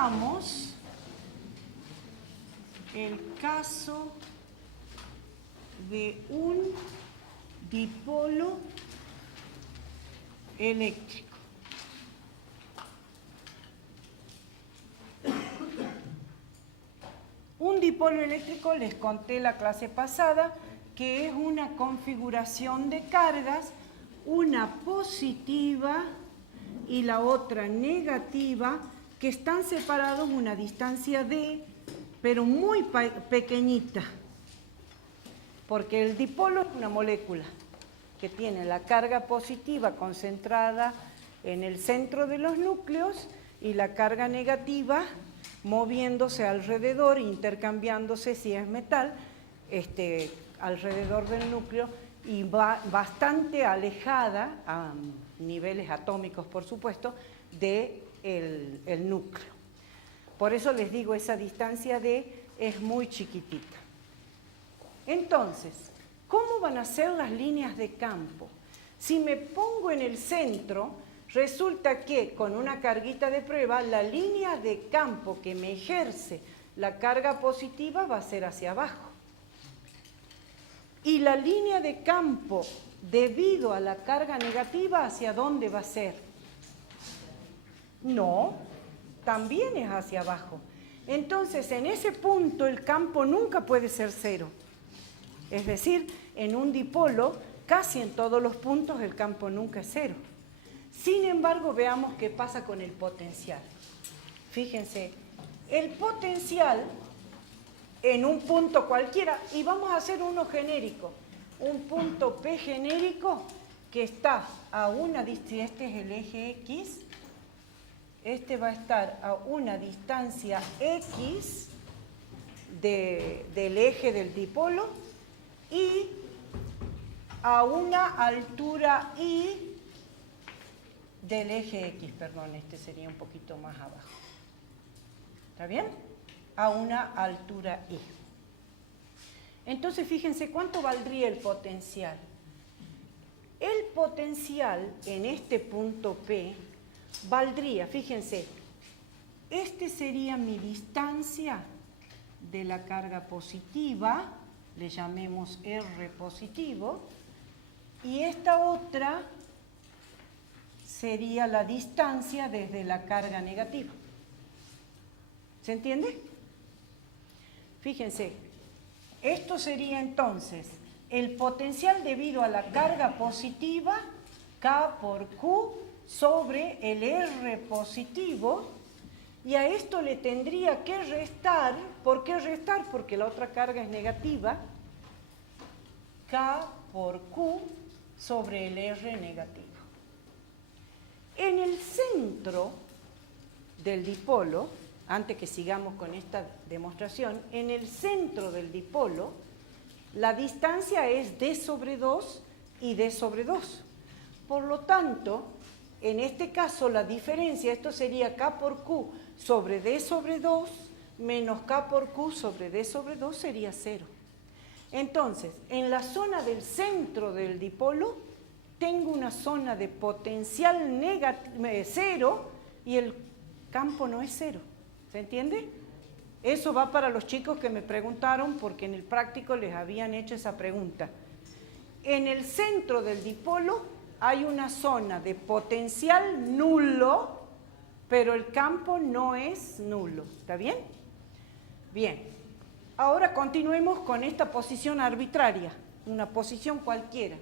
veamos el caso de un dipolo eléctrico. Un dipolo eléctrico, les conté la clase pasada, que es una configuración de cargas, una positiva y la otra negativa, que están separados una distancia d, pero muy pequeñita, porque el dipolo es una molécula que tiene la carga positiva concentrada en el centro de los núcleos y la carga negativa moviéndose alrededor, intercambiándose si es metal, alrededor del núcleo, y va bastante alejada, a niveles atómicos por supuesto, del núcleo. Por eso les digo, esa distancia D es muy chiquitita. Entonces, ¿cómo van a ser las líneas de campo? Si me pongo en el centro, resulta que con una carguita de prueba, la línea de campo que me ejerce la carga positiva va a ser hacia abajo. Y la línea de campo, debido a la carga negativa, ¿hacia dónde va a ser? No, también es hacia abajo. Entonces, en ese punto el campo nunca puede ser cero. Es decir, en un dipolo, casi en todos los puntos el campo nunca es cero. Sin embargo, veamos qué pasa con el potencial. Fíjense, el potencial en un punto cualquiera, y vamos a hacer uno genérico, un punto P genérico que está a una distancia, este es el eje X, este va a estar a una distancia X del eje del dipolo y a una altura Y del eje X, perdón, este sería un poquito más abajo. ¿Está bien? A una altura Y. Entonces, fíjense cuánto valdría el potencial. El potencial en este punto P valdría, fíjense, este sería mi distancia de la carga positiva, le llamemos R positivo, y esta otra sería la distancia desde la carga negativa. ¿Se entiende? Fíjense, esto sería entonces el potencial debido a la carga positiva, K por Q, sobre el R positivo, y a esto le tendría que restar. ¿Por qué restar? Porque la otra carga es negativa, K por Q sobre el R negativo. En el centro del dipolo, antes que sigamos con esta demostración, en el centro del dipolo, la distancia es D sobre 2 y D sobre 2. Por lo tanto, en este caso la diferencia, esto sería K por Q sobre D sobre 2 menos K por Q sobre D sobre 2 sería 0. Entonces, en la zona del centro del dipolo, tengo una zona de potencial cero y el campo no es cero. ¿Se entiende? Eso va para los chicos que me preguntaron porque en el práctico les habían hecho esa pregunta. En el centro del dipolo hay una zona de potencial nulo, pero el campo no es nulo. ¿Está bien? Bien. Ahora continuemos con esta posición arbitraria, una posición cualquiera.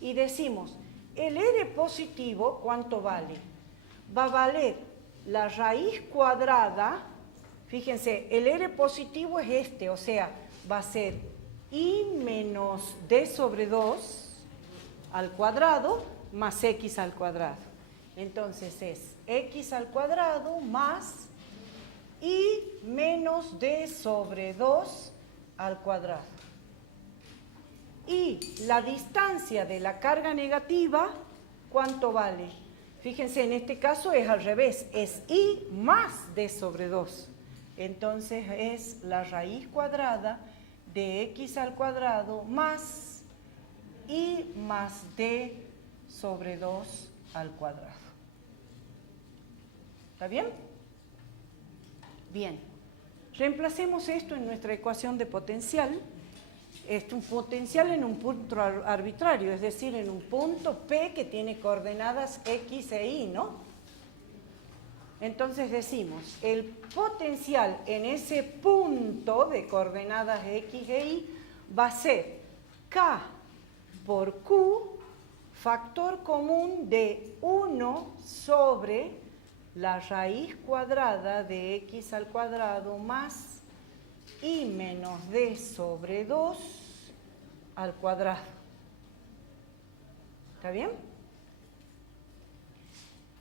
Y decimos, el R positivo, ¿cuánto vale? Va a valer la raíz cuadrada, fíjense, el R positivo es este, o sea, va a ser I menos D sobre 2 al cuadrado más X al cuadrado. Entonces es X al cuadrado más I menos D sobre 2 al cuadrado. Y la distancia de la carga negativa, ¿cuánto vale? Fíjense, en este caso es al revés, es I más D sobre 2. Entonces es la raíz cuadrada de X al cuadrado más I más D sobre 2 al cuadrado. ¿Está bien? Bien, reemplacemos esto en nuestra ecuación de potencial. Es un potencial en un punto arbitrario, es decir, en un punto P que tiene coordenadas X e Y, ¿no? Entonces decimos, el potencial en ese punto de coordenadas X e Y va a ser K por Q, factor común de 1 sobre la raíz cuadrada de X al cuadrado más Y menos D sobre 2 al cuadrado. ¿Está bien?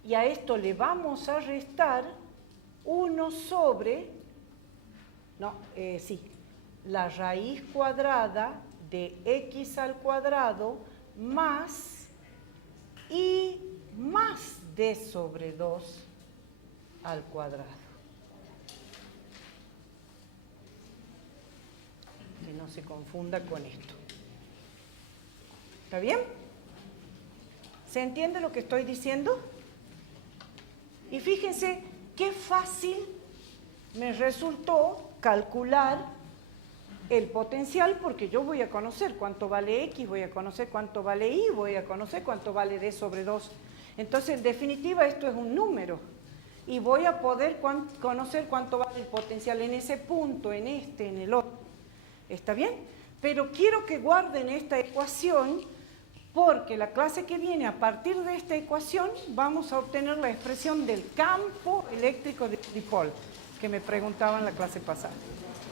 Y a esto le vamos a restar 1 sobre, la raíz cuadrada de X al cuadrado más Y más D sobre 2 al cuadrado. Que no se confunda con esto. ¿Está bien? ¿Se entiende lo que estoy diciendo? Y fíjense qué fácil me resultó calcular el potencial, porque yo voy a conocer cuánto vale X, voy a conocer cuánto vale Y, voy a conocer cuánto vale D sobre 2. Entonces, en definitiva, esto es un número. Y voy a poder conocer cuánto vale el potencial en ese punto, en este, en el otro. ¿Está bien? Pero quiero que guarden esta ecuación, porque la clase que viene, a partir de esta ecuación, vamos a obtener la expresión del campo eléctrico de dipolo, que me preguntaban en la clase pasada.